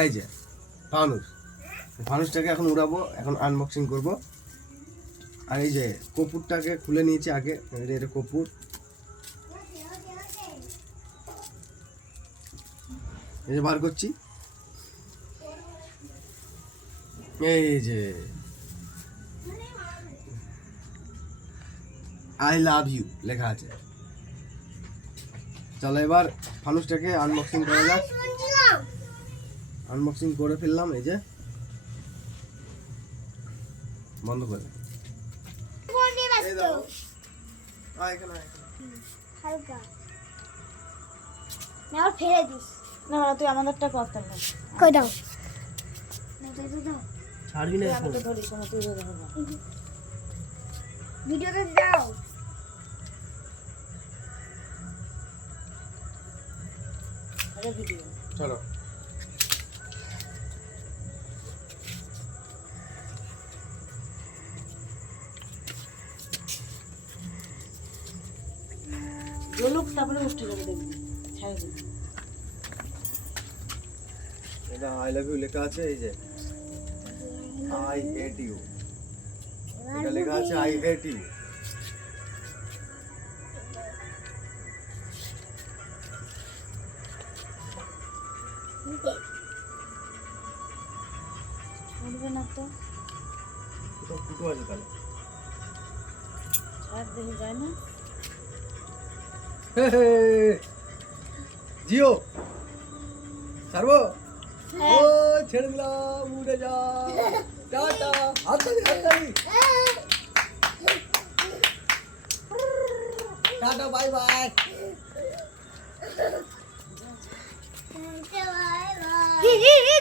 এই যে ফানুস, ফানুসটাকে এখন উড়াবো, এখন আনবক্সিং করব। আর এই যে কপুরটাকে খুলে নিয়েছি আগে, এটা কপুর। এই যে বার করছি, এই যে আই লাভ ইউ লেখা আছে। চলো এবার ফানুসটাকে আনবক্সিং করা যাক। আনবক্সিং করে ফেললাম, এই যে বন্ধ করে ফেলে দিস না তুই আমাদেরটা করতে না। কই দাও ছাড়বি না আমি তো ধরি শোনো তুই ধরে হবে। ভিডিওটা দাও। আরে ভিডিও চলো জলুক তারপরে উঠে যাবে দেখবি ছাই দিবি। এটা আই লাভ ইউ লেখা আছে, এই যে আই হেট ইউ, এটা লেখা আছে আই হেট ইউ। উঠবে না তো তো ফুটো আছে তাহলে। ছাড় দেখে যায় না। জিও ছাড়বো, ও ছেড়ে দিলাম, উড়ে যা, টাটা, হাততালি হাততালি, টাটা, বাই বাই।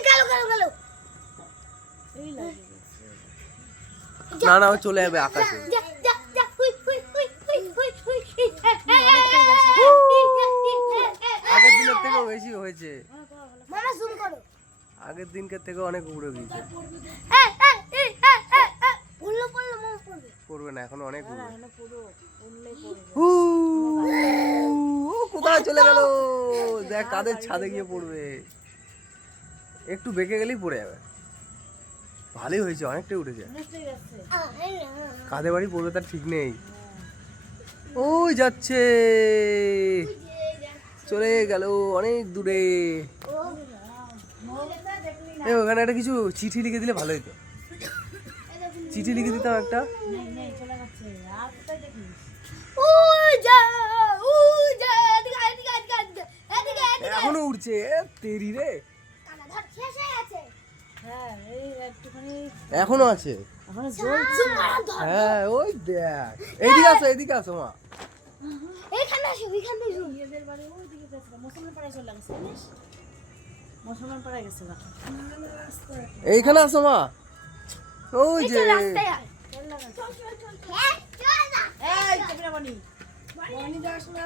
গেল গেল গেল। এই লাগে না না, ও চলে যাবে আকাশে। যা যা যা হুই হুই হুই হুই হুই হুই। আগের দিনের থেকেও বেশি হয়েছে, মামা জুম করো। আগের দিনকার থেকে অনেক উড়ে গিয়েছে। পড়লো পড়লো মামা পড়বে। পড়বে না, এখন অনেক উড়বে। এখনো পুরো উঠলেই পড়বে। কোথায় চলে গেল দেখ, কাদের ছাদে গিয়ে পড়বে, একটু বেঁকে গেলেই পড়ে যাবে। ভালোই হয়েছে, অনেকটাই উঠেছে। বুঝতেই যাচ্ছে কাঁধে বাড়ি পড়বে তার ঠিক নেই। ওই যাচ্ছে, চলে গেল অনেক দূরে। এই ওখানে একটা কিছু চিঠি লিখে দিলে ভালো হতো, চিঠি লিখে দিতাম একটা। নেই নেই চলে যাচ্ছে আর কোথায় দেখিস। উই যা উই যা এদিকে এদিকে এদিকে এদিকে এদিকে। এখনো উঠছে, তেরি রে, কানা ধর শেষ হয়ে আছে। হ্যাঁ এই একটুখানি এখনো আছে। এখনো জ্বলছে। হ্যাঁ ওই দেখ, এইদিকে আসো, এইদিকে আসো মা। এইখানে আসো, এইখানে আসো। এদের বাড়ি ওই দিকে গেছে, মুসলমান পাড়ায় চলে গেছে জানিস, মুসলমান পাড়ায় গেছে না। এইখানে আসো মা, ওই যে রাস্তায় আয়। চল লাগা হ্যাঁ চল না। এই তুমি না বনি বনি যাস না।